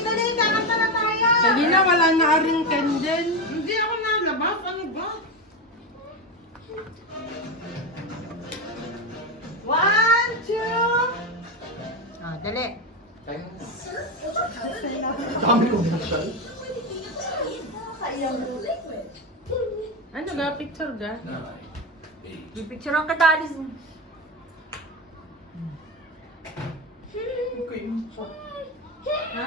Dali, kakanta na tayo. Dali na, wala na ring candle. Hindi ako nalabas. Ano ba? 1, 2. Ah, dali. Dami ko na siya. Ano ga? Picture ga? Pipicturean ka dali. Okay. Ha?